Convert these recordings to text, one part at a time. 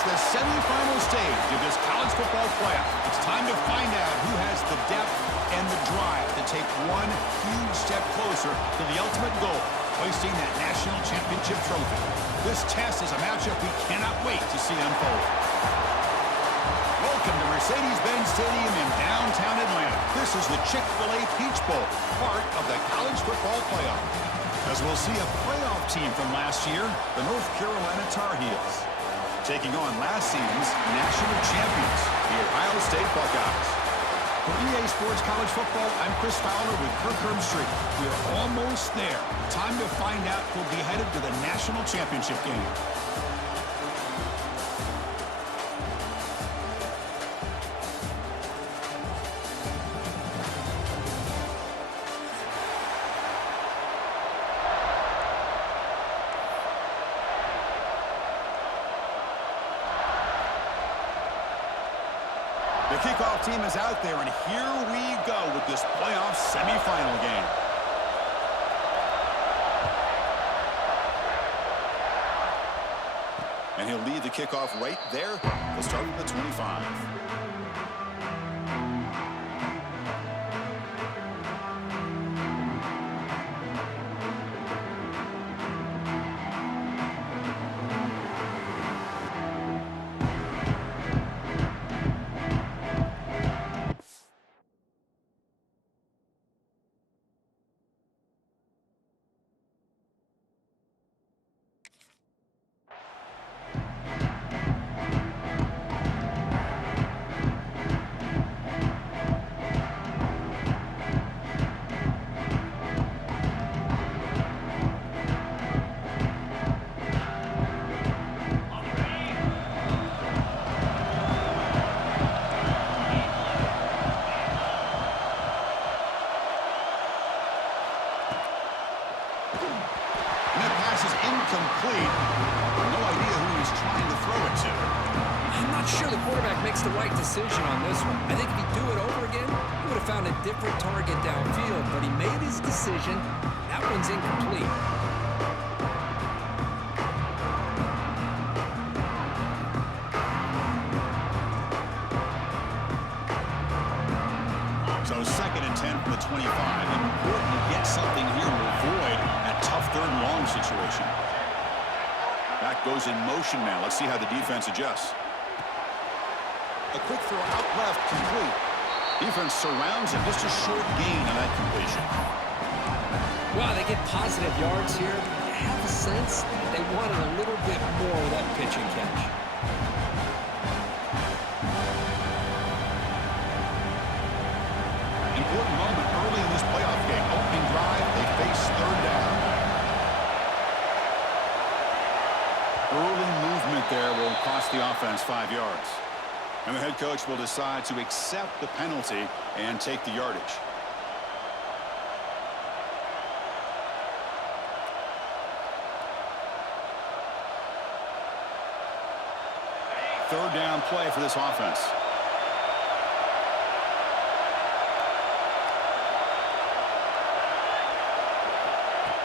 It's the semifinal stage of this college football playoff. It's time to find out who has the depth and the drive to take one huge step closer to the ultimate goal, hoisting that national championship trophy. This test is a matchup we cannot wait to see unfold. Welcome to Mercedes-Benz Stadium in downtown Atlanta. This is the Chick-fil-A Peach Bowl, part of the college football playoff. As we'll see a playoff team from last year, the North Carolina Tar Heels, taking on last season's national champions, the Ohio State Buckeyes. For EA Sports College Football, I'm Chris Fowler with Kirk Herbstreit. We are almost there. Time to find out who'll be headed to the national championship game. The kickoff team is out there, and here we go with this playoff semifinal game. And he'll lead the kickoff right there. We'll start with the 25. Incomplete. No idea who he's trying to throw it to. I'm not sure the quarterback makes the right decision on this one. I think if he'd do it over again, he would have found a different target downfield, but he made his decision. That one's incomplete. So 2nd and 10 from the 25. Important to get something here to avoid that tough 3rd and long situation. That goes in motion now. Let's see how the defense adjusts. A quick throw out left, complete. Defense surrounds him. Just a short gain on that completion. Wow, they get positive yards here. I have a sense that they wanted a little bit more with that pitch and catch. Important moment early in this playoff game. Opening drive, they face 3rd down. Early movement there will cost the offense 5 yards. And the head coach will decide to accept the penalty and take the yardage. Third down play for this offense.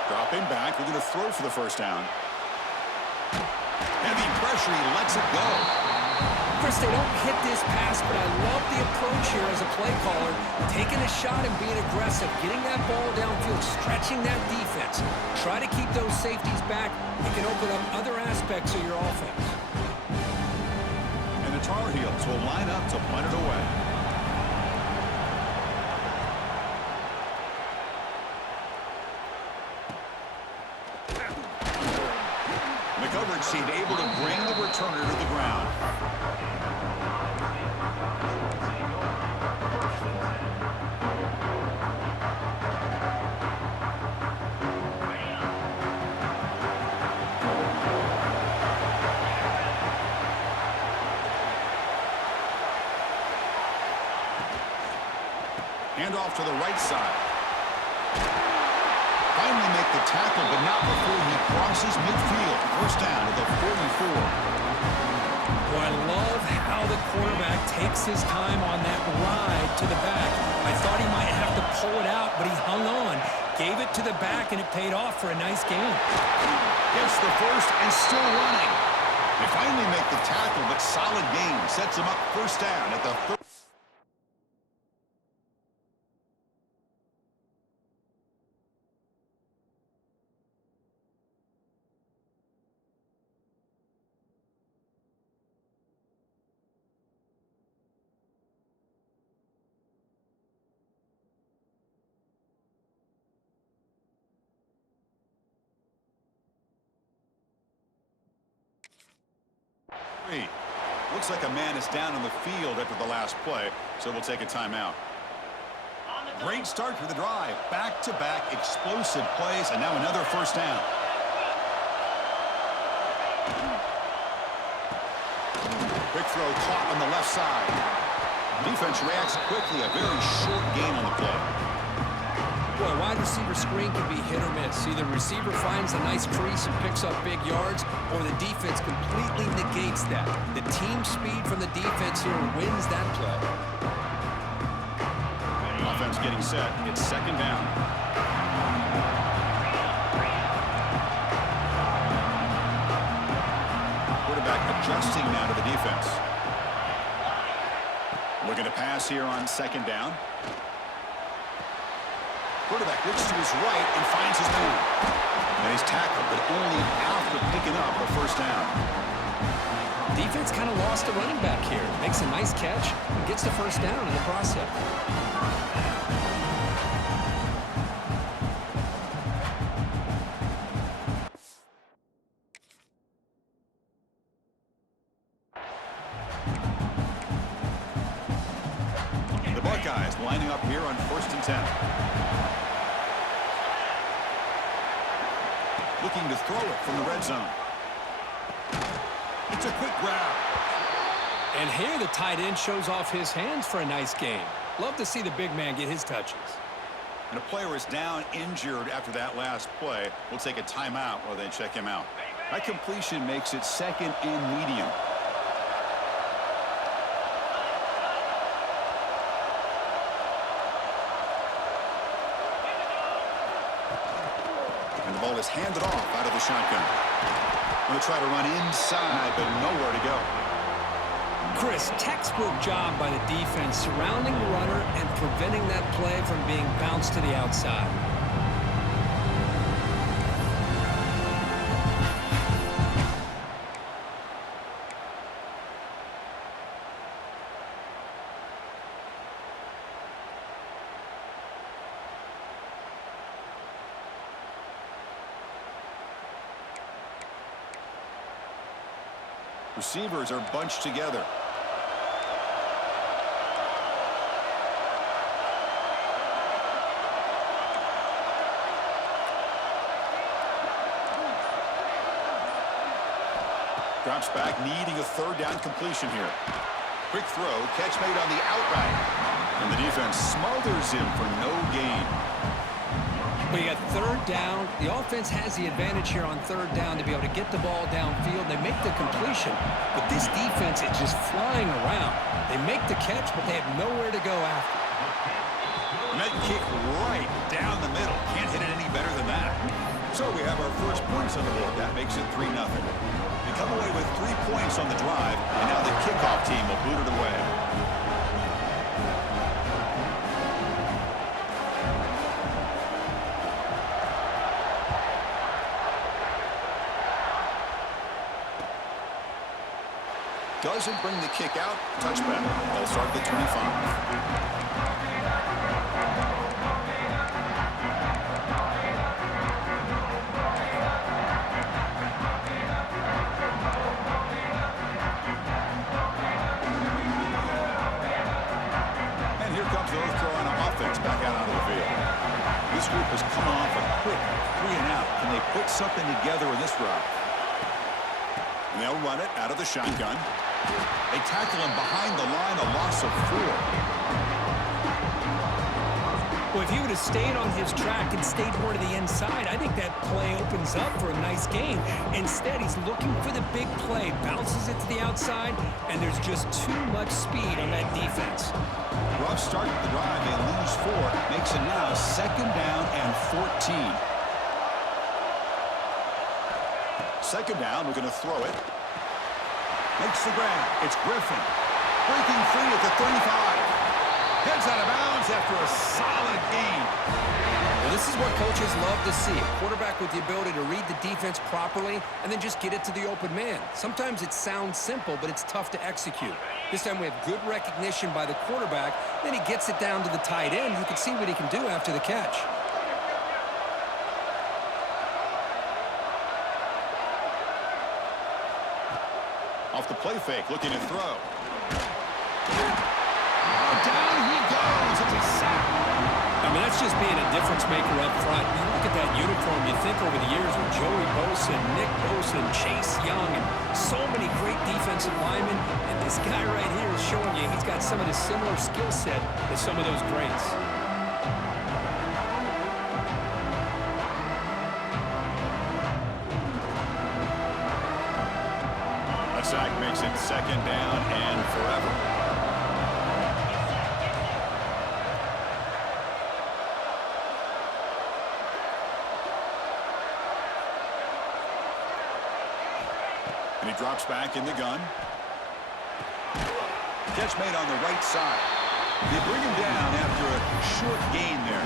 Dropping back, we're going to throw for the 1st down. Heavy pressure, he lets it go. Chris, they don't hit this pass, but I love the approach here as a play caller. Taking a shot and being aggressive, getting that ball downfield, stretching that defense. Try to keep those safeties back. It can open up other aspects of your offense. And the Tar Heels will line up to punt it away. The coverage team able to bring the returner to the ground. Handoff to the right side. Finally make the tackle, but not before he crosses midfield. 1st down to the 44. Well, I love how the quarterback takes his time on that ride to the back. I thought he might have to pull it out, but he hung on. Gave it to the back, and it paid off for a nice gain. Gets the 1st and still running. They finally make the tackle, but sets him up first down at the 30. Looks like a man is down on the field after the last play, so we'll take a timeout. Great start for the drive. Back-to-back explosive plays, and now another first down. Quick throw caught on the left side. Defense reacts quickly. A very short gain on the play. Boy, a wide receiver screen can be hit or miss. Either receiver finds a nice crease and picks up big yards, or the defense completely negates that. The team speed from the defense here wins that play. Offense getting set. It's second down. Quarterback adjusting now to the defense. Looking to pass here on second down. Quarterback looks to his right and finds his man. And he's tackled, but only after picking up a first down. Defense kind of lost a running back here. Makes a nice catch and gets the first down in the process. The Buckeyes lining up here on 1st and 10. Looking to throw it from the red zone. It's a quick grab. And here the tight end shows off his hands for a nice game. Love to see the big man get his touches. And a player is down injured after that last play. We'll take a timeout while they check him out. That completion makes it second and medium. And the ball is handed off out of the shotgun. Going to try to run inside, but nowhere to go. Chris, textbook job by the defense surrounding the runner and preventing that play from being bounced to the outside. Receivers are bunched together. Drops back, needing a third down completion here. Quick throw, catch made on the outright. And the defense smothers him for no gain. Well, you got third down. The offense has the advantage here on third down to be able to get the ball downfield. They make the completion, but this defense is just flying around. They make the catch, but they have nowhere to go after. And that kick right down the middle. Can't hit it any better than that. So we have our first points on the board. That makes it 3-0. They come away with 3 points on the drive, and now the kickoff team will boot it away. Doesn't bring the kick out. Touchback. They'll start the 25. And here comes the North Carolina offense back out onto the field. This group has come off a quick 3-and-out. Can they put something together in this drive? And they'll run it out of the shotgun. They tackle him behind the line, a loss of 4. Well, if he would have stayed on his track and stayed more to the inside, I think that play opens up for a nice game. Instead, he's looking for the big play, bounces it to the outside, and there's just too much speed on that defense. Rough start to the drive. They lose 4. Makes it now second down and 14. Second down, we're going to throw it. Makes the grab. It's Griffin. Breaking free at the 35. Heads out of bounds after a solid gain. Well, this is what coaches love to see. A quarterback with the ability to read the defense properly and then just get it to the open man. Sometimes it sounds simple, but it's tough to execute. This time we have good recognition by the quarterback. Then he gets it down to the tight end. You can see what he can do after the catch. Off the play fake, looking to throw. Oh, down he goes. It's a sack. I mean, that's just being a difference maker up front. You look at that uniform, you think over the years with Joey Bosa, Nick Bosa, and Chase Young, and so many great defensive linemen. And this guy right here is showing you he's got some of the similar skill set as some of those greats. A sack makes it second down and forever. And he drops back in the gun. Catch made on the right side. They bring him down after a short gain there.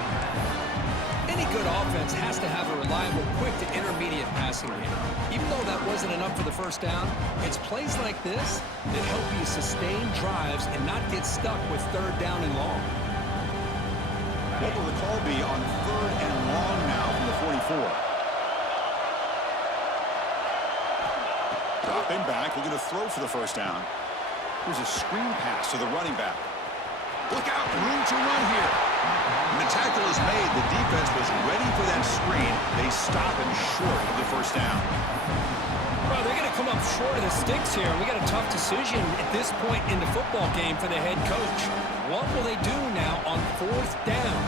Any good offense has to have a reliable, quick to intermediate passing game. Even though that wasn't enough for the first down, it's plays like this that help you sustain drives and not get stuck with third down and long. What will the call be on third and long now from the 44? Dropping back, looking to throw for the first down. Here's a screen pass to the running back. Look out, room to run here. When the tackle is made, the defense was ready for that screen. They stop him short of the first down. Well, they're going to come up short of the sticks here. We got a tough decision at this point in the football game for the head coach. What will they do now on fourth down?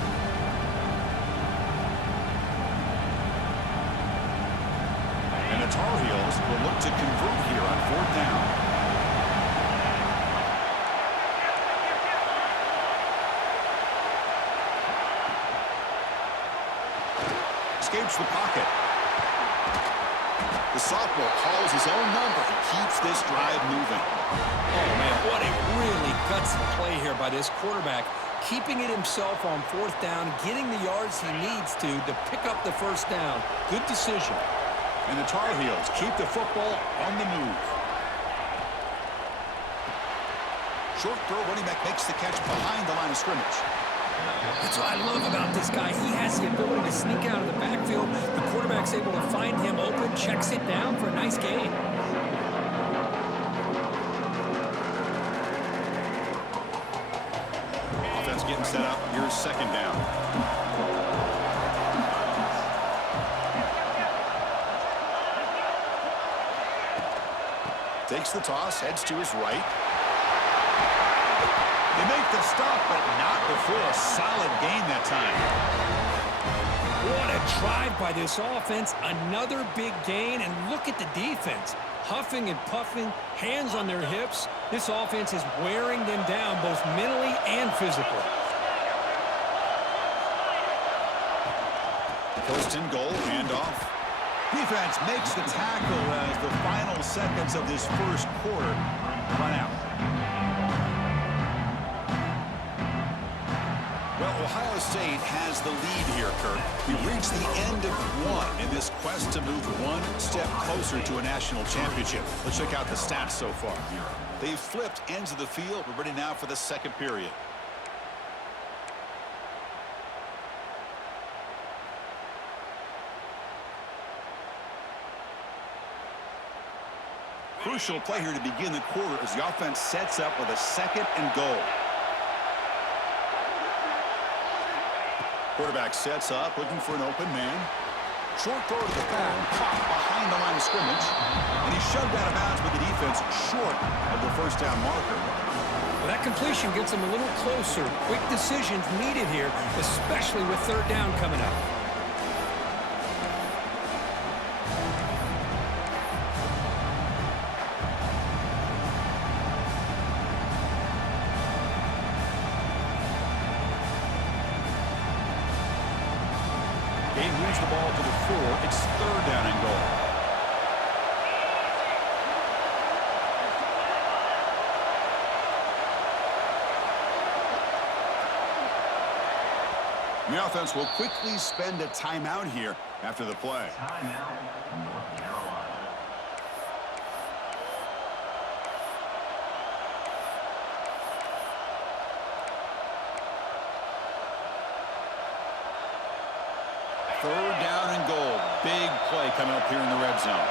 And the Tar Heels will look to convert here on fourth down. Escapes the pocket. The sophomore calls his own number and keeps this drive moving. Oh, man, what a really gutsy play here by this quarterback. Keeping it himself on fourth down, getting the yards he needs to pick up the first down. Good decision. And the Tar Heels keep the football on the move. Short throw, running back makes the catch behind the line of scrimmage. That's what I love about this guy. He has the ability to sneak out of the backfield. The quarterback's able to find him open, checks it down for a nice gain. Offense getting set up. Here's second down. Takes the toss, heads to his right. They make the stop, but not before a solid gain that time. What a drive by this offense. Another big gain, and look at the defense. Huffing and puffing, hands on their hips. This offense is wearing them down both mentally and physically. First and goal, handoff. Defense makes the tackle as the final seconds of this first quarter run out. Well, Ohio State has the lead here, Kirk. We've reached the end of one in this quest to move one step closer to a national championship. Let's check out the stats so far. They've flipped ends of the field. We're ready now for the second period. Crucial play here to begin the quarter as the offense sets up with a second and goal. Quarterback sets up, looking for an open man. Short throw to the back, caught behind the line of scrimmage. And he's shoved out of bounds with the defense short of the first down marker. Well, that completion gets him a little closer. Quick decisions needed here, especially with third down coming up. Game moves the ball to the 4. It's third down and goal. The offense will quickly spend a timeout here after the play. Timeout, North Carolina. Third down and goal. Big play coming up here in the red zone.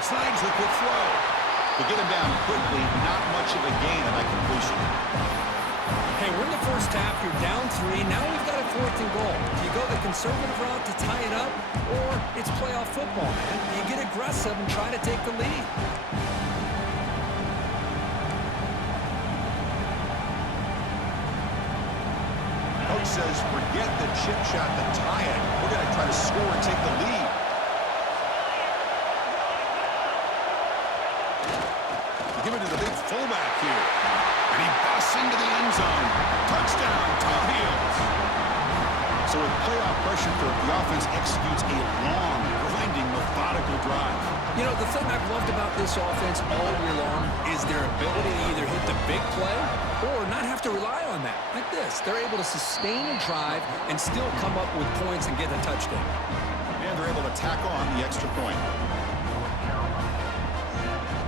Slides with the throw. To get him down quickly, not much of a gain on that completion. Hey, we're in the first half. You're down 3. Now we've got a 4th and goal. Do you go the conservative route to tie it up, or it's playoff football, man? Do you get aggressive and try to take the lead? Coach says, forget the chip shot to tie it. We're going to try to score and take the lead. Give it to the big fullback here. And he busts into the end zone. Touchdown, Tar Heels. So with playoff pressure, the offense executes a long, grinding, methodical drive. You know, the thing I've loved about this offense all year long is their ability to either hit the big play or not have to rely on that. Like this. They're able to sustain a drive and still come up with points and get a touchdown. And they're able to tack on the extra point.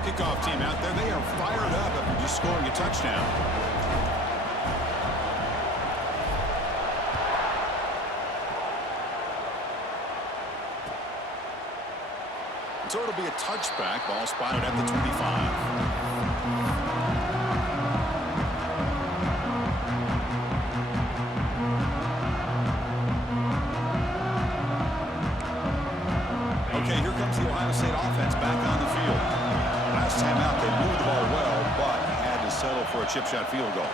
Kickoff team out there. They are fired up after just scoring a touchdown. So it'll be a touchback. Ball spotted at the 25. Okay, here comes the Ohio State offense back on the field. Last time out, they moved the ball well, but had to settle for a chip shot field goal.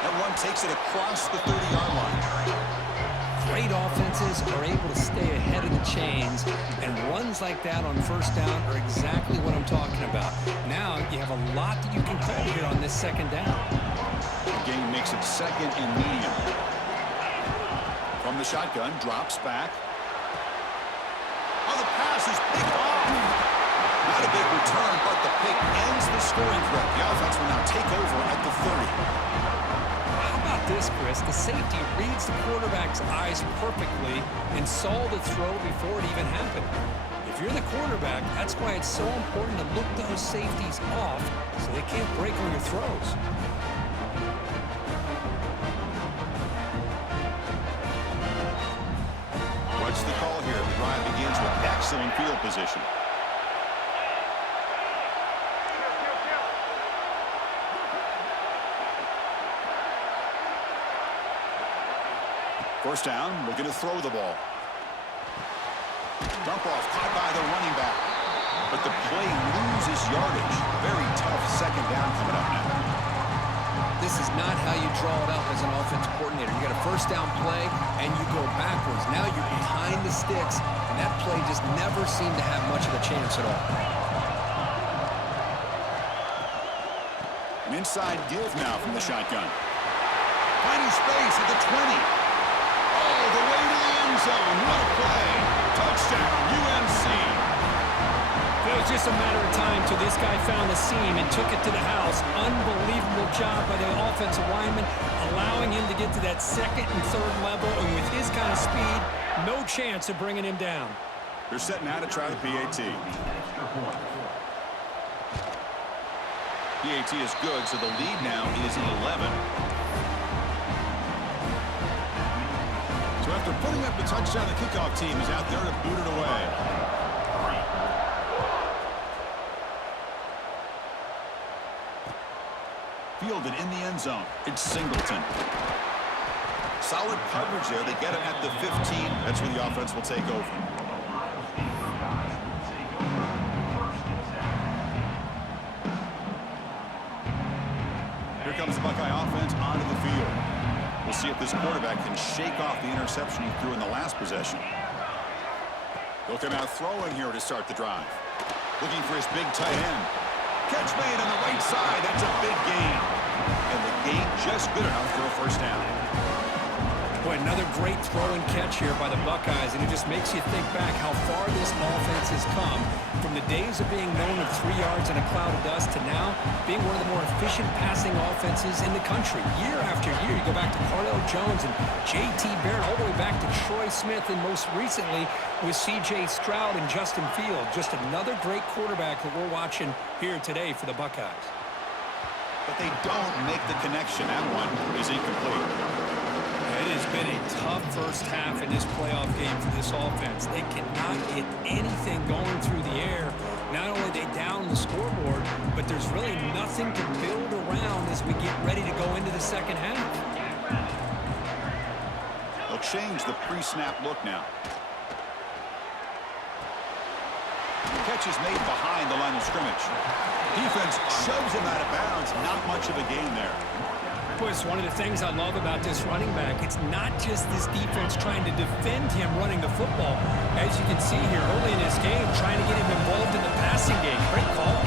That run takes it across the 30-yard line. Great offenses are able to stay ahead of the chains, and runs like that on first down are exactly what I'm talking about. Now you have a lot that you can call here on this second down. The game makes it second and medium. From the shotgun, drops back. Oh, the pass is picked off. Not a big return, but the pick ends the scoring threat. The offense will now take over at the 30. How about this, Chris? The safety reads the quarterback's eyes perfectly and saw the throw before it even happened. If you're the quarterback, that's why it's so important to look those safeties off so they can't break on your throws. What's the call here? The drive begins with excellent field position. First down, looking to throw the ball. Dump off, caught by the running back. But the play loses yardage. Very tough second down coming up now. This is not how you draw it up as an offensive coordinator. You got a first down play, and you go backwards. Now you're behind the sticks, and that play just never seemed to have much of a chance at all. An inside give now from the shotgun. Finding space at the 20. All the way to the end zone. What a play. Touchdown, UNC. It was just a matter of time till this guy found the seam and took it to the house. Unbelievable job by the offensive lineman, allowing him to get to that second and third level, and with his kind of speed, no chance of bringing him down. They're setting out to try the PAT. PAT is good, so the lead now is 11. So after putting up the touchdown, the kickoff team is out there to boot it away. Fielded in the end zone. It's Singleton. Solid coverage there. They get it at the 15. That's where the offense will take over. Here comes the Buckeye offense onto the field. We'll see if this quarterback can shake off the interception he threw in the last possession. They'll come out throwing here to start the drive. Looking for his big tight end. Catch made on the right side. That's a big gain. And the gain just good enough for a first down. Boy, another great throw and catch here by the Buckeyes, and it just makes you think back how far this offense has come from the days of being known of 3 yards and a cloud of dust to now being one of the more efficient passing offenses in the country. Year after year, you go back to Cardale Jones and J.T. Barrett, all the way back to Troy Smith, and most recently with C.J. Stroud and Justin Fields. Just another great quarterback that we're watching here today for the Buckeyes. But they don't make the connection. That one is incomplete. It has been a tough first half in this playoff game for this offense. They cannot get anything going through the air. Not only are they down the scoreboard, but there's really nothing to build around as we get ready to go into the second half. They'll change the pre-snap look now. Catch is made behind the line of scrimmage. Defense shoves him out of bounds. Not much of a gain there. Boy, it's one of the things I love about this running back. It's not just this defense trying to defend him running the football. As you can see here early in this game, trying to get him involved in the passing game. Great call.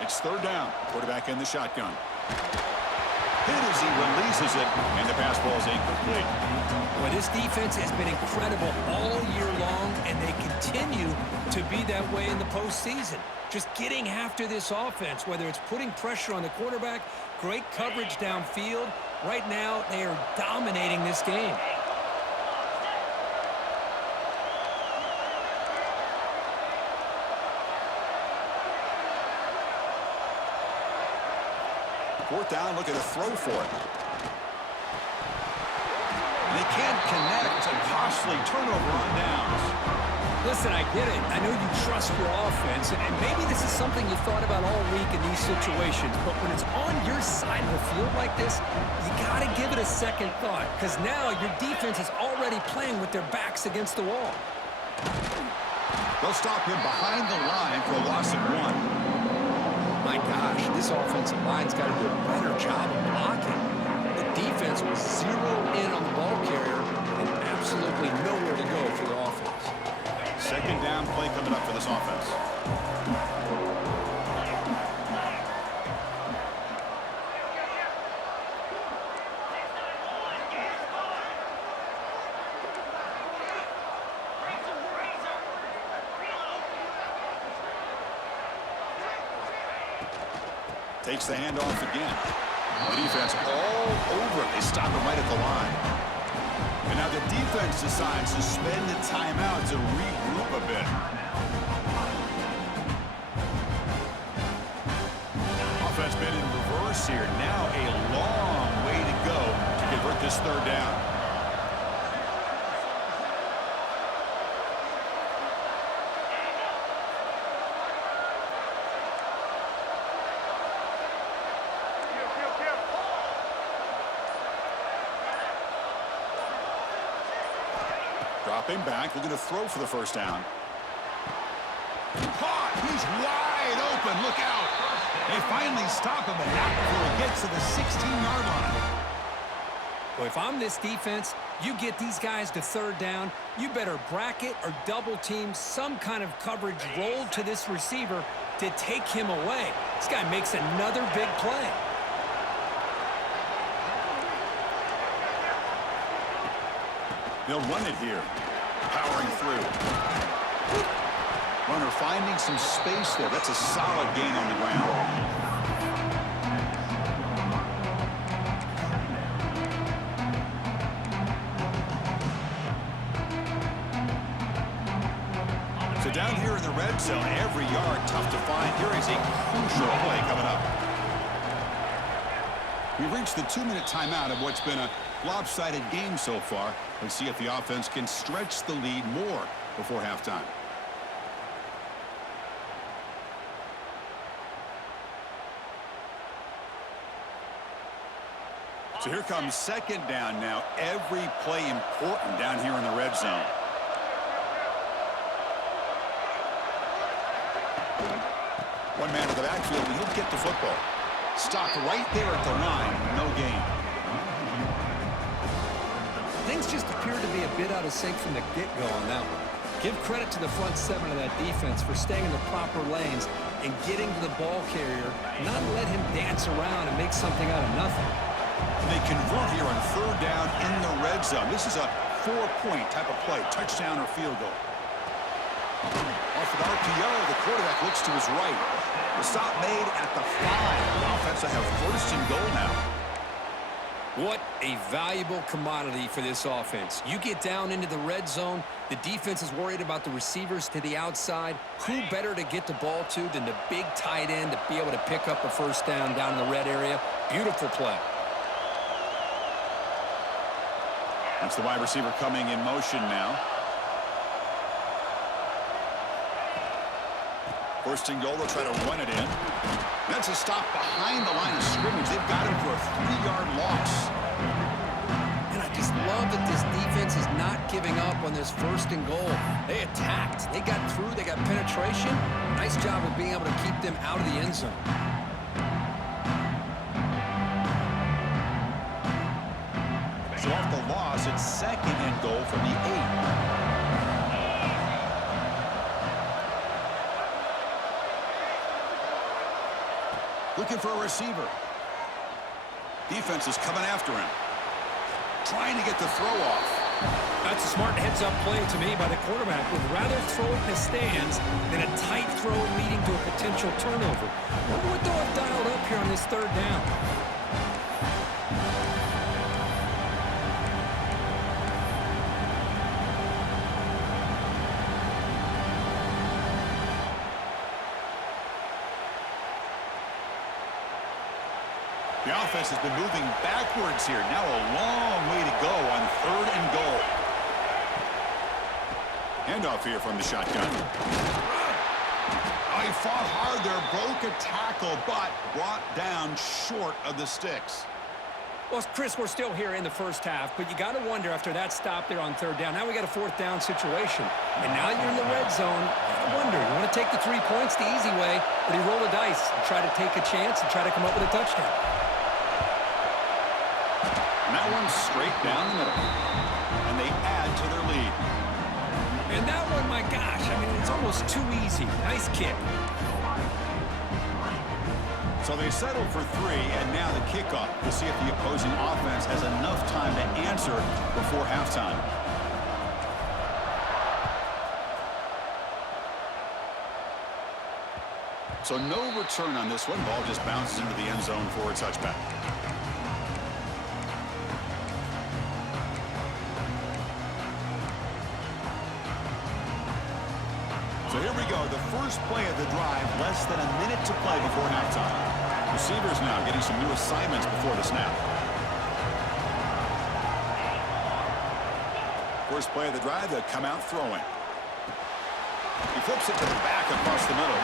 It's third down. Quarterback in the shotgun. Hit as he releases it, and the pass ball is incomplete. Well, this defense has been incredible all year long, and they continue to be that way in the postseason. Just getting after this offense, whether it's putting pressure on the quarterback, great coverage downfield. Right now, they are dominating this game. Fourth down, look at a throw for it. They can't connect. A costly turnover on downs. Listen, I get it. I know you trust your offense, and maybe this is something you thought about all week in these situations, but when it's on your side of the field like this, you got to give it a second thought, because now your defense is already playing with their backs against the wall. They'll stop him behind the line for a loss of 1. My gosh, this offensive line's got to do a better job of blocking. The defense was zeroed in on the ball carrier and absolutely nowhere to go for the offense. Second down play coming up for this offense. Takes the handoff again. The defense all over it. They stop him right at the line. And now the defense decides to spend the timeout to regroup a bit. Offense been in reverse here. Now a long way to go to convert this third down. Dropping back, looking to throw for the first down. Caught! He's wide open. Look out! They finally stop him, but not before he gets to the 16-yard line. Well, if I'm this defense, you get these guys to third down, you better bracket or double team some kind of coverage roll to this receiver to take him away. This guy makes another big play. They'll run it here. Powering through. Runner finding some space there. That's a solid gain on the ground. So down here in the red zone, every yard tough to find. Here is a crucial play coming up. We've reached the 2-minute timeout of what's been a lopsided game so far. Let's see if the offense can stretch the lead more before halftime. So here comes second down now. Every play important down here in the red zone. One man to the backfield, and he'll get the football. Stopped right there at the line. No gain. Things just appear to be a bit out of sync from the get-go on that one. Give credit to the front seven of that defense for staying in the proper lanes and getting to the ball carrier, not let him dance around and make something out of nothing. And they convert here on third down in the red zone. This is a 4-point type of play, touchdown or field goal. Off an RPO, the quarterback looks to his right. The stop made at the 5. The offense will have first and goal now. What a valuable commodity for this offense. You get down into the red zone, the defense is worried about the receivers to the outside. Who better to get the ball to than the big tight end to be able to pick up a first down in the red area? Beautiful play. That's the wide receiver coming in motion now. First and goal, they'll try to run it in. That's a stop behind the line of scrimmage. They've got him for a 3-yard loss. And I just love that this defense is not giving up on this first and goal. They attacked. They got through. They got penetration. Nice job of being able to keep them out of the end zone. So off the loss, it's second and goal from the 8. Looking for a receiver. Defense is coming after him. Trying to get the throw off. That's a smart heads-up play to me by the quarterback. Would rather throw it in the stands than a tight throw leading to a potential turnover. Wonder what they'll have dialed up here on this third down. The offense has been moving backwards here. Now a long way to go on third and goal. Handoff here from the shotgun. Oh, he fought hard there, broke a tackle, but brought down short of the sticks. Well, Chris, we're still here in the first half, but you got to wonder after that stop there on third down. Now we got a fourth down situation, and now you're in the red zone. I wonder, you want to take the 3 points the easy way, or do you roll the dice and try to take a chance and try to come up with a touchdown? And that one's straight down the middle. And they add to their lead. And that one, my gosh, I mean, it's almost too easy. Nice kick. So they settle for 3, and now the kickoff. We'll see if the opposing offense has enough time to answer before halftime. So no return on this one. Ball just bounces into the end zone for a touchback. So here we go, the first play of the drive, less than a minute to play before halftime. Receivers now getting some new assignments before the snap. First play of the drive, they'll come out throwing. He flips it to the back across the middle.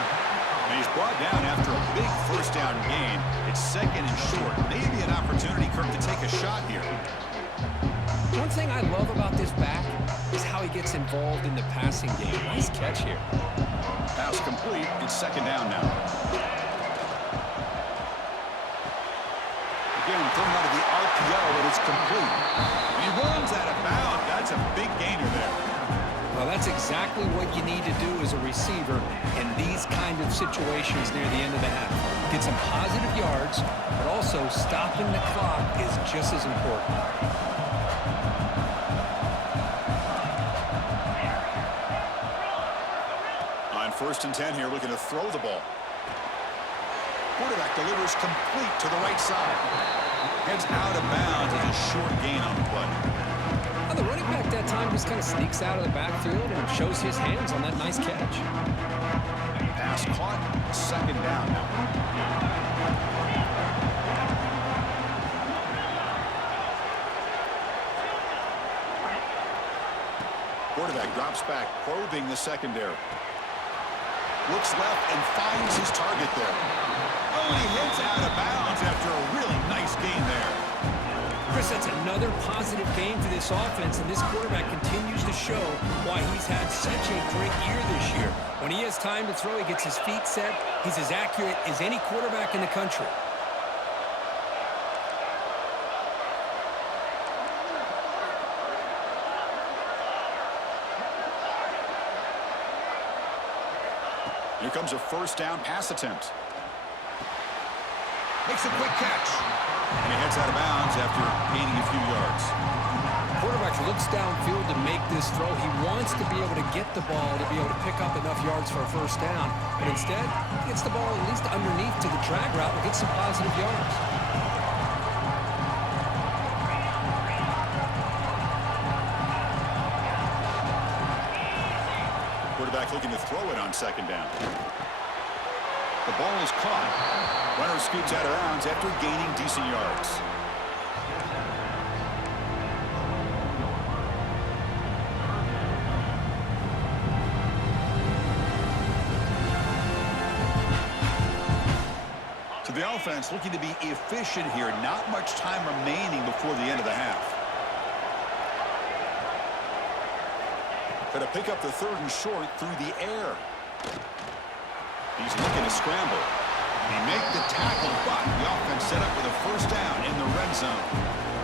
And he's brought down after a big first down gain. It's second and short. Maybe an opportunity, Kirk, to take a shot here. One thing I love about this back is how he gets involved in the passing game. Nice catch here. Pass complete. It's second down now. Again, thrown out of the RPO, and it's complete. He runs out of bounds. That's a big gainer there. Well, that's exactly what you need to do as a receiver in these kind of situations near the end of the half. Get some positive yards, but also stopping the clock is just as important. First and 10 here, looking to throw the ball. Quarterback delivers complete to the right side. Heads out of bounds as a short gain on the play. Well, the running back that time just kind of sneaks out of the backfield and shows his hands on that nice catch. Pass caught, second down now. Quarterback drops back, probing the secondary. Looks left and finds his target there. Oh, and he hits out of bounds after a really nice gain there. Chris, that's another positive game for this offense, and this quarterback continues to show why he's had such a great year this year. When he has time to throw, he gets his feet set. He's as accurate as any quarterback in the country. Here comes a first down pass attempt. Makes a quick catch. And he heads out of bounds after gaining a few yards. Quarterback looks downfield to make this throw. He wants to be able to get the ball to be able to pick up enough yards for a first down. But instead, he gets the ball at least underneath to the drag route and gets some positive yards. Quarterback looking to throw it on second down. The ball is caught. Runner scoots out of bounds after gaining decent yards. So the offense looking to be efficient here. Not much time remaining before the end of the half. Going to pick up the 3rd and short through the air. He's looking to scramble. He make the tackle, but the offense set up with a first down in the red zone.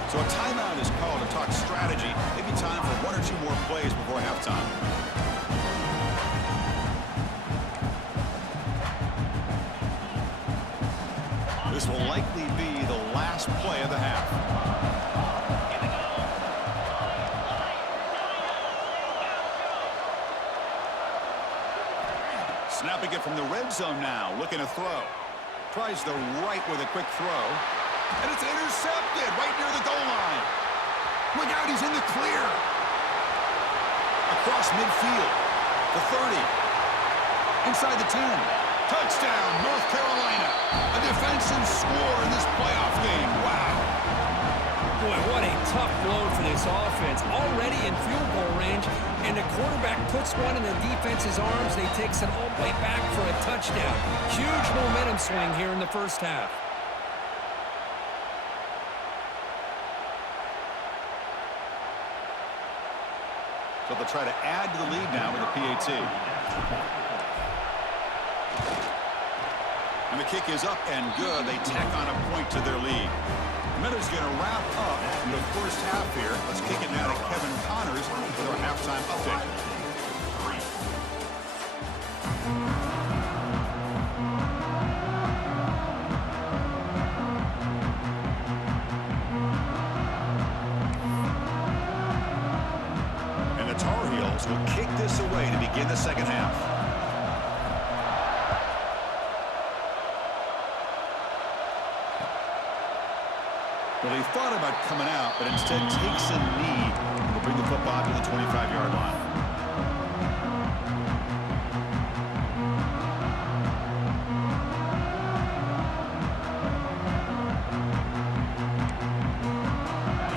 So a timeout is called to talk strategy. Maybe time for 1 or 2 more plays before halftime. This will likely be the last play of the half. Snapping it from the red zone now, looking to throw. Tries the right with a quick throw. And it's intercepted right near the goal line. Look out, he's in the clear. Across midfield. The 30. Inside the 10. Touchdown, North Carolina. A defensive score in this playoff game. Wow. Boy, what a tough blow for this offense. Already in field goal range, and the quarterback puts one in the defense's arms, and he takes it all the way back for a touchdown. Huge momentum swing here in the first half. So they'll try to add to the lead now with a PAT. And the kick is up and good. They tack on a point to their lead. Miller's going to wrap up the first half here. Let's kick it now to Kevin Connors with our halftime update. And the Tar Heels will kick this away to begin the second half. Well, he thought about coming out, but instead takes a knee and will bring the football to the 25-yard line.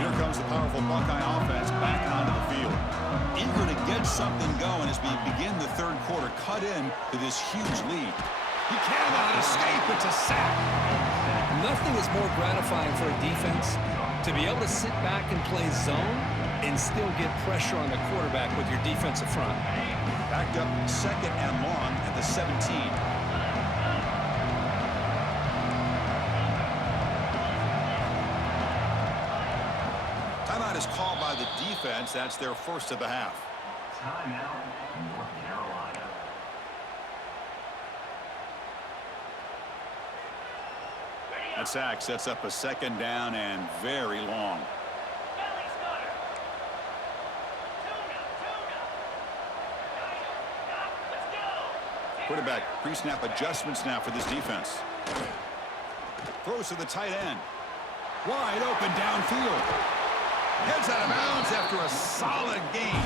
Here comes the powerful Buckeye offense back onto the field. Eager to get something going as we begin the 3rd quarter. Cut in to this huge lead. He cannot escape. It's a sack. Nothing is more gratifying for a defense to be able to sit back and play zone and still get pressure on the quarterback with your defensive front. Backed up 2nd and long at the 17. Timeout is called by the defense. That's their first of the half. Timeout, North Carolina. That sack sets up a 2nd down and very long. Quarterback pre-snap adjustments now for this defense. Throws to the tight end. Wide open downfield. Heads out of bounds after a solid gain.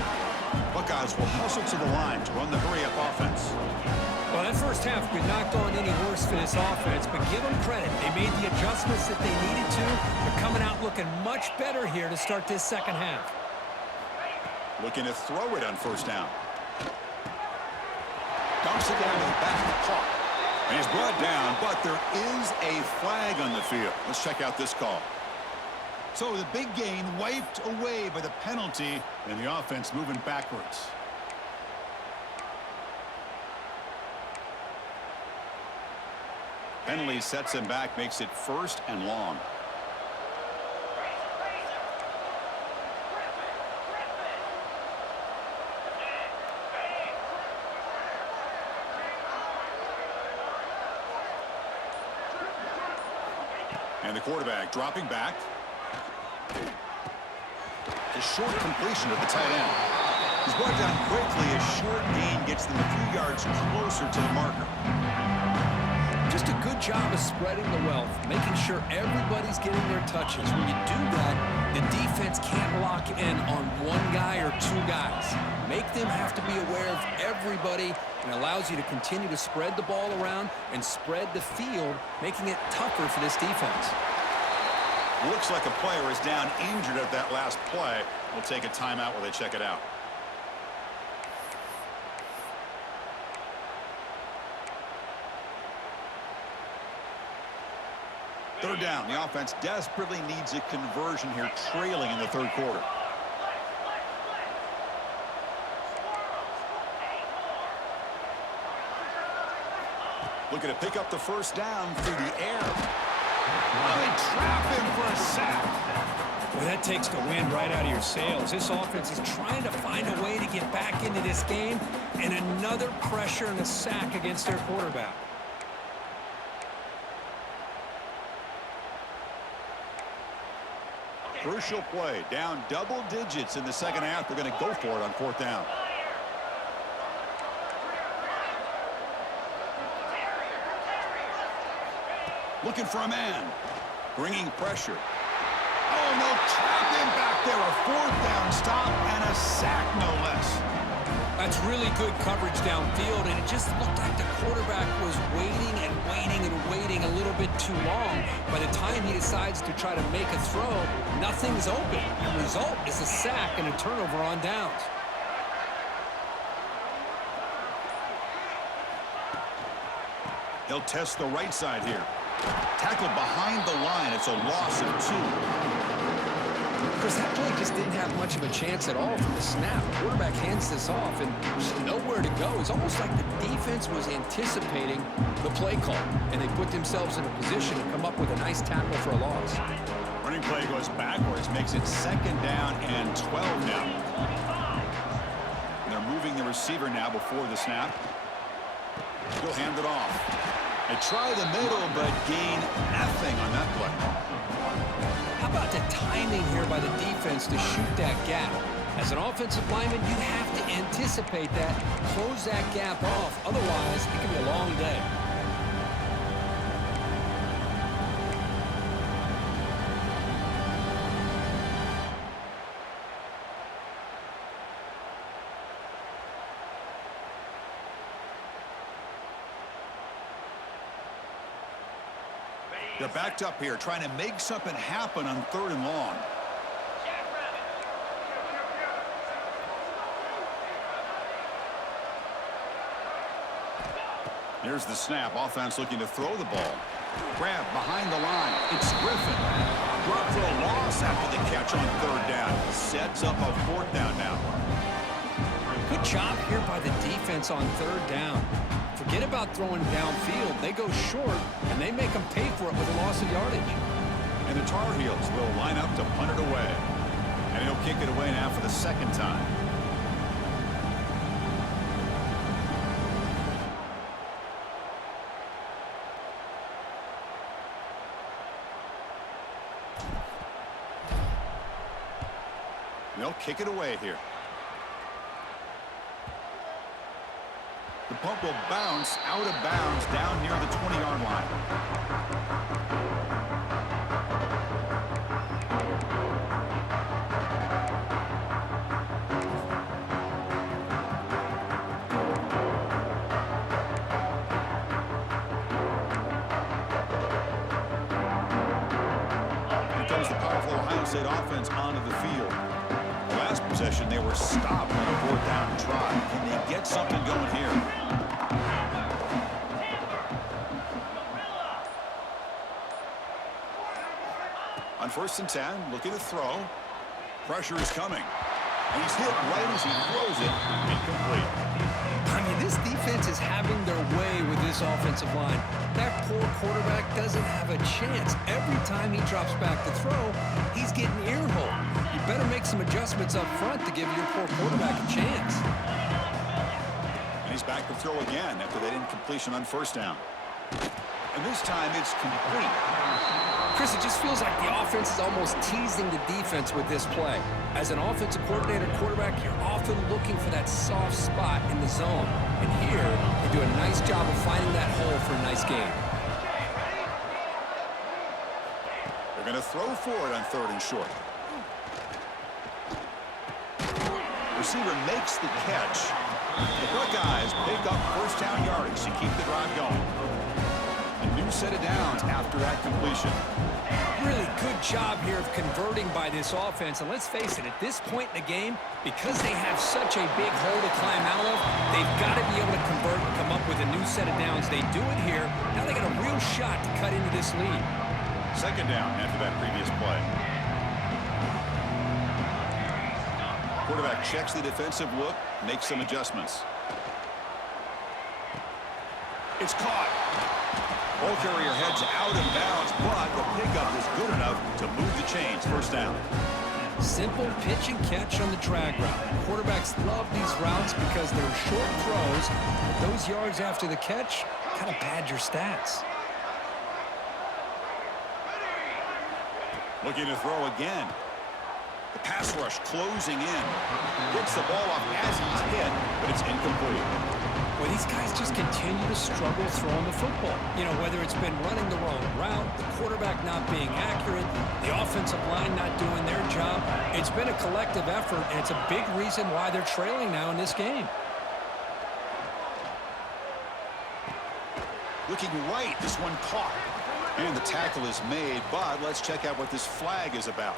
Buckeyes will hustle to the line to run the hurry-up offense. Well, that first half could not go any worse for this offense, but give them credit. They made the adjustments that they needed to. They're coming out looking much better here to start this second half. Looking to throw it on first down. Dumps it down to the back of the clock. And he's brought down, but there is a flag on the field. Let's check out this call. So the big gain wiped away by the penalty, and the offense moving backwards. Penalty sets him back, makes it 1st and long. And the quarterback dropping back. A short completion to the tight end. He's brought down quickly. A short gain gets them a few yards closer to the marker. Just a good job of spreading the wealth, making sure everybody's getting their touches. When you do that, the defense can't lock in on one guy or two guys. Make them have to be aware of everybody, and allows you to continue to spread the ball around and spread the field, making it tougher for this defense. Looks like a player is down injured at that last play. We'll take a timeout while they check it out. Third down. The offense desperately needs a conversion here, trailing in the third quarter. Looking to pick up the first down through the air. Well, they trap him for a sack. Well, that takes the wind right out of your sails. This offense is trying to find a way to get back into this game, and another pressure and a sack against their quarterback. Crucial play, down double digits in the second half. They're going to go for it on fourth down. Looking for a man. Bringing pressure. Oh, no, trap him back there. A fourth down stop and a sack, no less. That's really good coverage downfield, and it just looked like the quarterback was waiting and waiting and waiting a little bit too long. By the time he decides to try to make a throw, nothing's open. The result is a sack and a turnover on downs. He'll test the right side here. Tackle behind the line. It's a loss of 2. Because that play just didn't have much of a chance at all from the snap. Quarterback hands this off, and there's nowhere to go. It's almost like the defense was anticipating the play call, and they put themselves in a position to come up with a nice tackle for a loss. Running play goes backwards, makes it second down and 12 now. And they're moving the receiver now before the snap. He'll hand it off. They try the middle, but gain nothing on that play. How about the timing here by the defense to shoot that gap? As an offensive lineman, you have to anticipate that, close that gap off. Otherwise, it can be a long day. They're backed up here, trying to make something happen on third and long. Here's the snap. Offense looking to throw the ball. Grab behind the line. It's Griffin. Drop for a loss after the catch on third down. Sets up a fourth down now. Good job here by the defense on third down. Forget about throwing downfield. They go short, and they make them pay for it with a loss of yardage. And the Tar Heels will line up to punt it away. And he'll kick it away now for the second time. They'll kick it away here. The punt will bounce out of bounds down near the 20-yard line. Here comes the powerful Ohio State offense onto the field. Last possession, they were stopped on a fourth down try. Can they get something going here? On 1st and 10, looking to throw. Pressure is coming. And he's hit right as he throws it. Incomplete. I mean, this defense is having their way with this offensive line. That poor quarterback doesn't have a chance. Every time he drops back to throw, he's getting ear-holed. You better make some adjustments up front to give your poor quarterback a chance. And he's back to throw again after that incompletion on 1st down. And this time it's complete. Chris, it just feels like the offense is almost teasing the defense with this play. As an offensive coordinator quarterback, you're often looking for that soft spot in the zone. And here, they do a nice job of finding that hole for a nice gain. They're going to throw for it on 3rd and short. Receiver makes the catch. The Buckeyes pick up first down yardage to keep the drive going. A new set of downs after that completion. Really good job here of converting by this offense. And let's face it, at this point in the game, because they have such a big hole to climb out of, they've got to be able to convert and come up with a new set of downs. They do it here. Now they got a real shot to cut into this lead. 2nd down after that previous play. Quarterback checks the defensive look, makes some adjustments. It's caught. Ball carrier heads out of bounds, but the pickup is good enough to move the chains. 1st down. Simple pitch and catch on the drag route. Quarterbacks love these routes because they're short throws, but those yards after the catch kind of pad your stats. Looking to throw again. The pass rush closing in. Gets the ball off as he's hit, but it's incomplete. Well, these guys just continue to struggle throwing the football. You know, whether it's been running the wrong route, the quarterback not being accurate, the offensive line not doing their job. It's been a collective effort, and it's a big reason why they're trailing now in this game. Looking right, this one caught. And the tackle is made, but let's check out what this flag is about.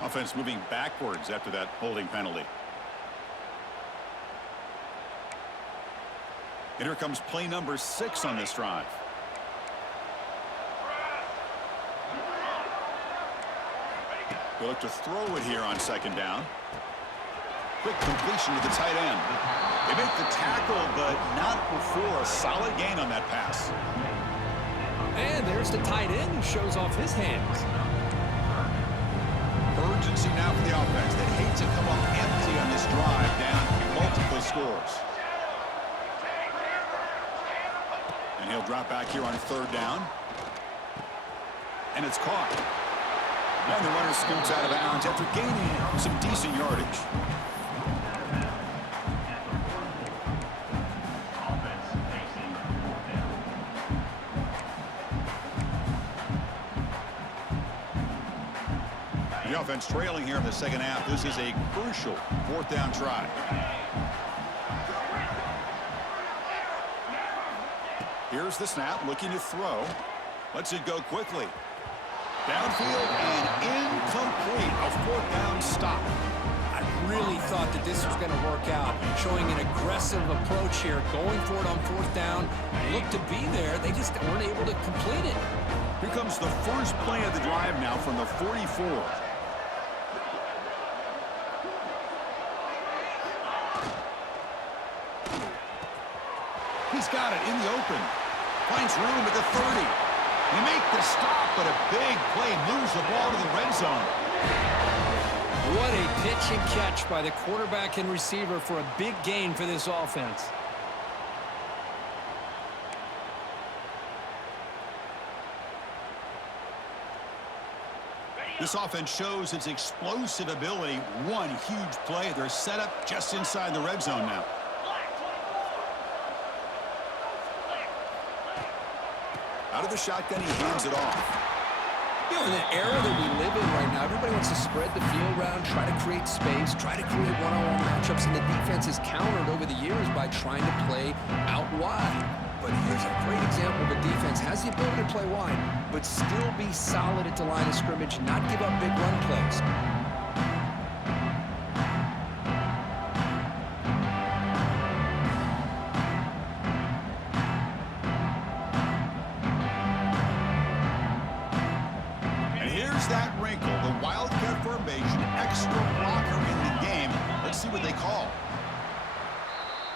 Offense moving backwards after that holding penalty. And here comes play number 6 on this drive. They look to throw it here on 2nd down. Quick completion to the tight end. They make the tackle, but not before a solid gain on that pass. And there's the tight end who shows off his hands. Urgency now for the offense. They hate to come up empty on this drive, down multiple scores. And he'll drop back here on 3rd down. And it's caught. And the runner scoots out of bounds after gaining some decent yardage. The offense trailing here in the 2nd half. This is a crucial 4th down try. Here's the snap, looking to throw. Lets it go quickly. Downfield and incomplete. A 4th down stop. I really thought that this was going to work out, showing an aggressive approach here, going for it on 4th down. Looked to be there. They just weren't able to complete it. Here comes the first play of the drive now from the 44. He's got it in the open. Finds room at the 30. They make the stop, but a big play moves the ball to the red zone. What a pitch and catch by the quarterback and receiver for a big gain for this offense. This offense shows its explosive ability. One huge play. They're set up just inside the red zone now. Out of the shotgun, he hands it off. You know, in the era that we live in right now, everybody wants to spread the field around, try to create space, try to create one-on-one matchups, and the defense is countered over the years by trying to play out wide. But here's a great example of a defense has the ability to play wide, but still be solid at the line of scrimmage, not give up big run plays. That wrinkle, the Wildcat formation, extra blocker in the game. Let's see what they call.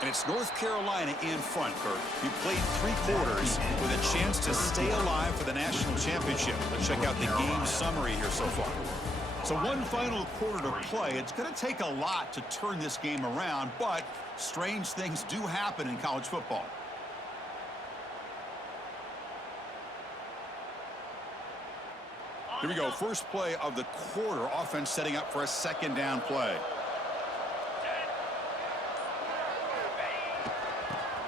And it's North Carolina in front, Kirk. He played 3 quarters with a chance to stay alive for the national championship. Let's check out the game summary here so far. So one final quarter to play. It's going to take a lot to turn this game around, but strange things do happen in college football. Here we go. First play of the quarter. Offense setting up for a second down play.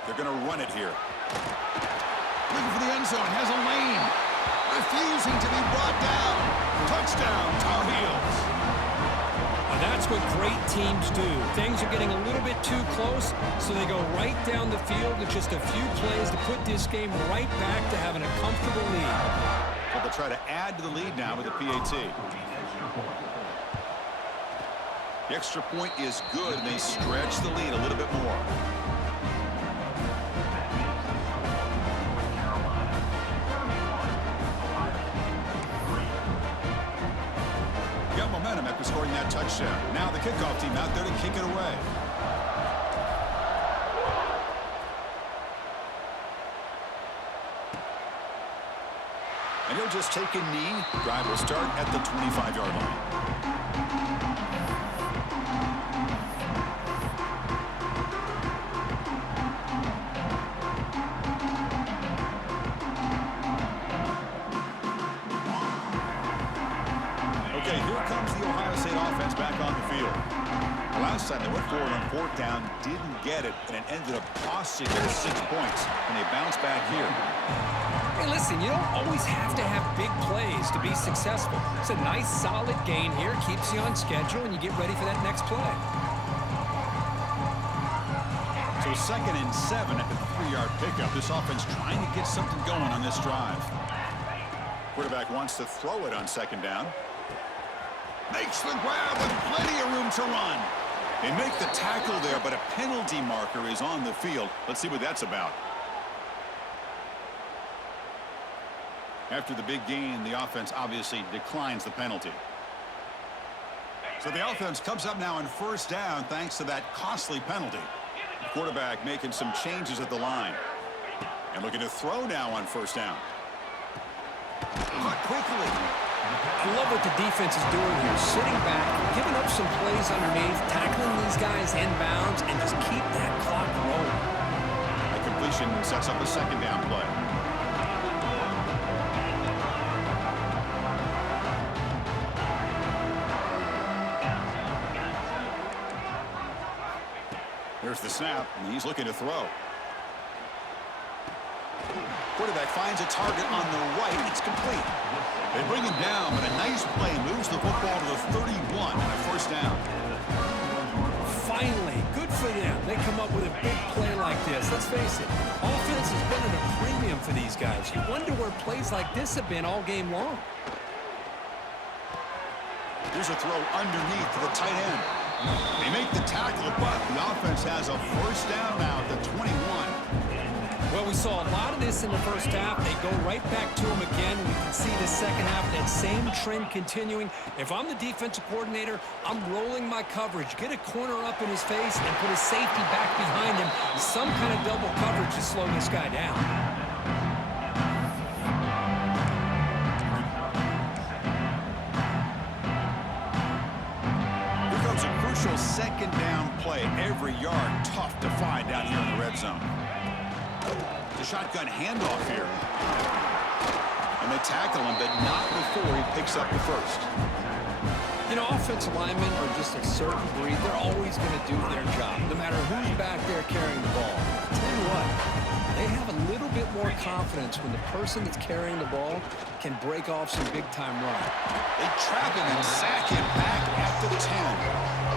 They're going to run it here. Looking for the end zone. Has a lane. Refusing to be brought down. Touchdown, Tar Heels. And that's what great teams do. Things are getting a little bit too close, so they go right down the field with just a few plays to put this game right back to having a comfortable lead. But they'll try to add to the lead now with a PAT. The extra point is good, and they stretch the lead a little bit more. Got momentum after scoring that touchdown. Now the kickoff team out there to kick it away. And he'll just take a knee. Drive will start at the 25-yard line. Okay, here comes the Ohio State offense back on the field. The last time they went forward on fourth down, didn't get it, and it ended up costing them 6 points. And they bounce back here. Hey, listen, you don't always have to have big plays to be successful. It's a nice, solid gain here. Keeps you on schedule, and you get ready for that next play. So 2nd and 7 at the 3-yard pickup. This offense trying to get something going on this drive. Quarterback wants to throw it on 2nd down. Makes the grab with plenty of room to run. They make the tackle there, but a penalty marker is on the field. Let's see what that's about. After the big gain, the offense obviously declines the penalty. So the offense comes up now on 1st down thanks to that costly penalty. The quarterback making some changes at the line. And looking to throw now on 1st down. Caught quickly. I love what the defense is doing here. Sitting back, giving up some plays underneath, tackling these guys inbounds, and just keep that clock rolling. A completion sets up a 2nd down play. There's the snap, and he's looking to throw. Quarterback finds a target on the right. It's complete. They bring him down, but a nice play moves the football to the 31 and a 1st down. Finally, good for them. They come up with a big play like this. Let's face it, offense has been at a premium for these guys. You wonder where plays like this have been all game long. Here's a throw underneath to the tight end. They make the tackle, but the offense has a 1st down now at the 21. Well, we saw a lot of this in the 1st half. They go right back to him again. We can see the 2nd half, that same trend continuing. If I'm the defensive coordinator, I'm rolling my coverage. Get a corner up in his face and put a safety back behind him. Some kind of double coverage to slow this guy down. Here comes a crucial 2nd down play. Every yard tough to find down here in the red zone. The shotgun handoff here. And they tackle him, but not before he picks up the 1st. You know, offensive linemen are just a certain breed. They're always going to do their job, no matter who's back there carrying the ball. I'll tell you what, they have a little bit more confidence when the person that's carrying the ball can break off some big-time run. They trap him and sack him back at the 10.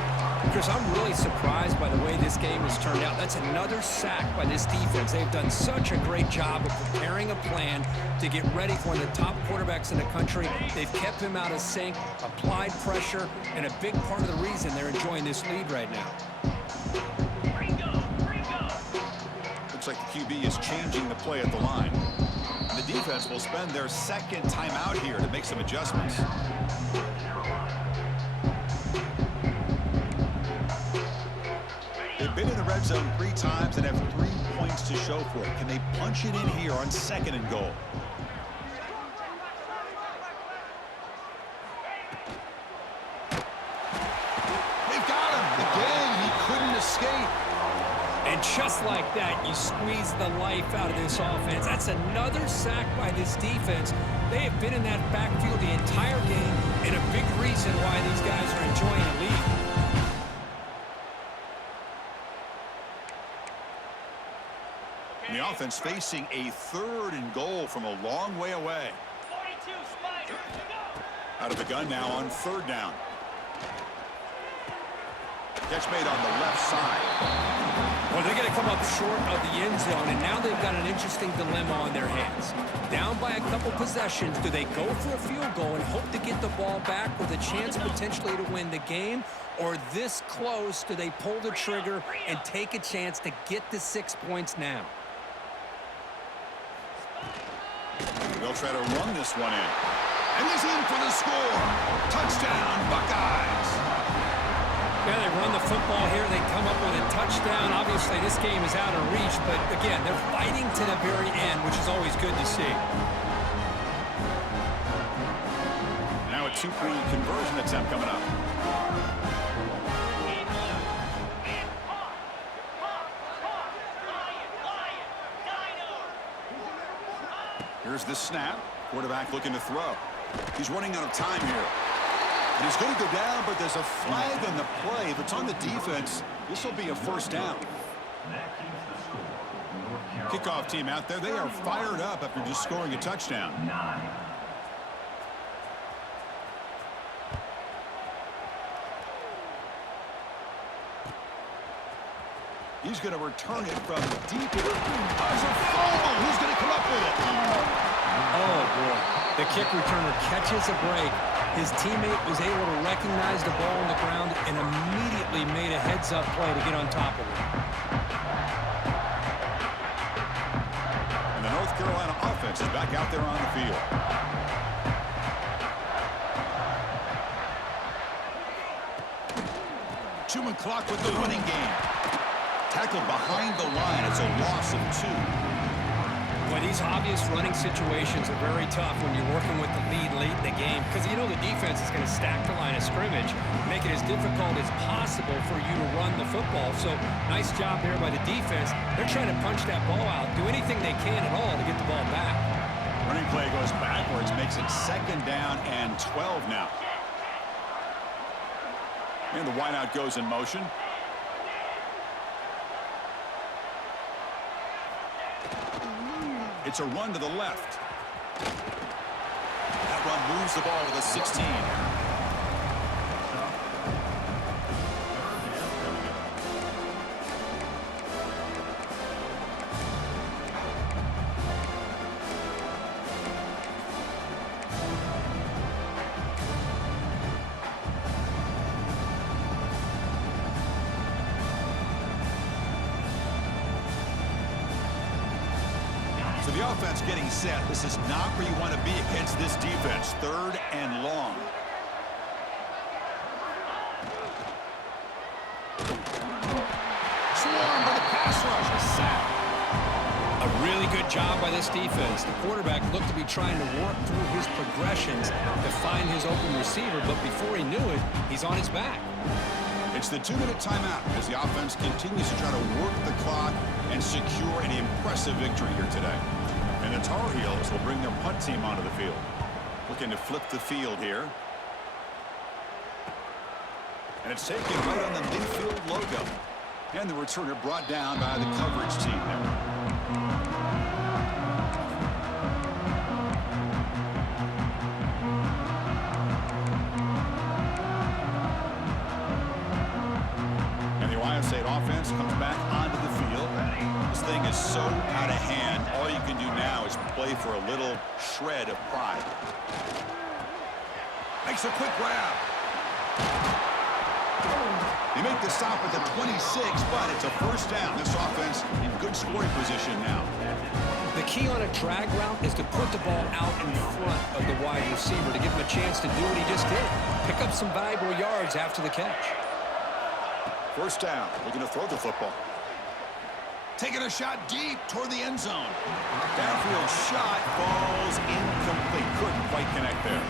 Chris, I'm really surprised by the way this game has turned out. That's another sack by this defense. They've done such a great job of preparing a plan to get ready for one of the top quarterbacks in the country. They've kept him out of sync, applied pressure, and a big part of the reason they're enjoying this lead right now. Looks like the QB is changing the play at the line. The defense will spend their 2nd timeout here to make some adjustments. They've been in the red zone 3 times and have 3 points to show for it. Can they punch it in here on 2nd and goal? They've got him. Again, he couldn't escape. And just like that, you squeeze the life out of this offense. That's another sack by this defense. They have been in that backfield the entire game, and a big reason why these guys are enjoying a lead. And the offense facing a 3rd and goal from a long way away. 42, Spider, go! Out of the gun now on 3rd down. Catch made on the left side. Well, they're going to come up short of the end zone, and now they've got an interesting dilemma on their hands. Down by a couple possessions, do they go for a field goal and hope to get the ball back with a chance potentially to win the game? Or this close, do they pull the trigger and take a chance to get the 6 points now? They'll try to run this one in. And he's in for the score. Touchdown, Buckeyes. Yeah, they run the football here. They come up with a touchdown. Obviously, this game is out of reach, but again, they're fighting to the very end, which is always good to see. Now a 2-point conversion attempt coming up. Here's the snap. Quarterback looking to throw. He's running out of time here. And he's going to go down, but there's a flag on the play. If it's on the defense, this will be a 1st down. Kickoff team out there. They are fired up after just scoring a touchdown. 9. He's going to return it from deep. There's a fumble. Who's going to come up with it? Oh, boy. The kick returner catches a break. His teammate was able to recognize the ball on the ground and immediately made a heads-up play to get on top of it. And the North Carolina offense is back out there on the field. Chewing clock with the running game. Tackled behind the line. It's a loss of 2. Boy, these obvious running situations are very tough when you're working with the lead late in the game because you know the defense is going to stack the line of scrimmage, make it as difficult as possible for you to run the football. So nice job there by the defense. They're trying to punch that ball out, do anything they can at all to get the ball back. Running play goes backwards, makes it 2nd down and 12 now. And the wideout goes in motion. It's a run to the left. That run moves the ball to the 16. So the offense getting set. This is not where you want to be against this defense. 3rd and long. Swarmed by the pass rush. A sack. A really good job by this defense. The quarterback looked to be trying to work through his progressions to find his open receiver, but before he knew it, he's on his back. It's the 2-minute timeout as the offense continues to try to work the clock and secure an impressive victory here today. And the Tar Heels will bring their punt team onto the field. Looking to flip the field here. And it's taken right on the midfield logo. And the returner brought down by the coverage team there. State offense comes back onto the field. This thing is so out of hand. All you can do now is play for a little shred of pride. Makes a quick grab. They make the stop at the 26, but it's a 1st down. This offense in good scoring position now. The key on a drag route is to put the ball out in front of the wide receiver to give him a chance to do what he just did. Pick up some valuable yards after the catch. 1st down, looking to throw the football. Taking a shot deep toward the end zone. Downfield shot falls incomplete. Couldn't quite connect there.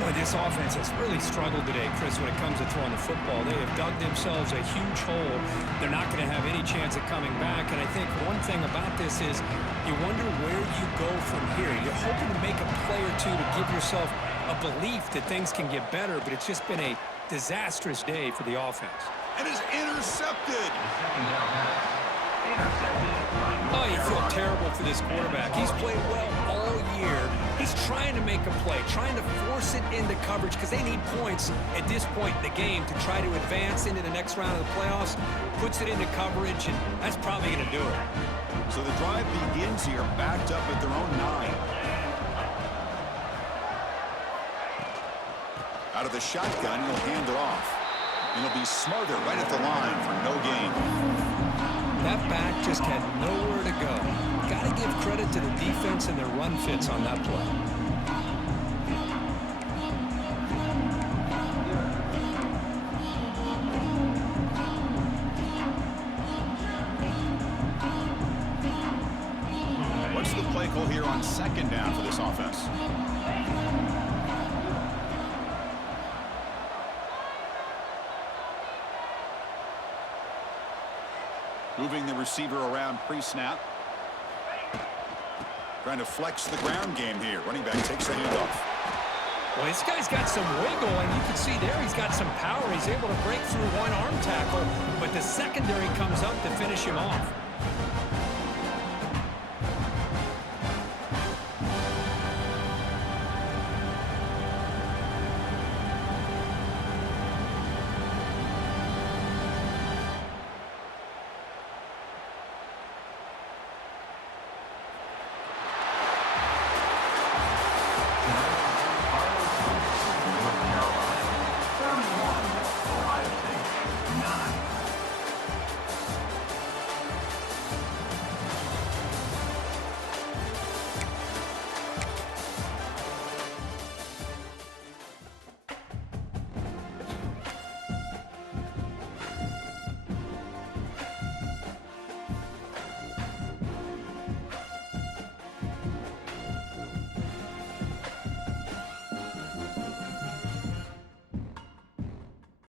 Boy, this offense has really struggled today, Chris, when it comes to throwing the football. They have dug themselves a huge hole. They're not going to have any chance of coming back. And I think one thing about this is you wonder where you go from here. You're hoping to make a play or two to give yourself a belief that things can get better, but it's just been a disastrous day for the offense. And is intercepted. Oh, you feel terrible for this quarterback. He's played well all year. He's trying to make a play, trying to force it into coverage because they need points at this point in the game to try to advance into the next round of the playoffs. Puts it into coverage, and that's probably going to do it. So the drive begins here, backed up at their own 9. Out of the shotgun, he'll hand it off. And he'll be smarter right at the line for no gain. That back just had nowhere to go. Got to give credit to the defense and their run fits on that play. What's the play call here on second down for this offense? Moving the receiver around pre-snap. Trying to flex the ground game here. Running back takes the handoff. Well, this guy's got some wiggle, and you can see there he's got some power. He's able to break through one arm tackle, but the secondary comes up to finish him off.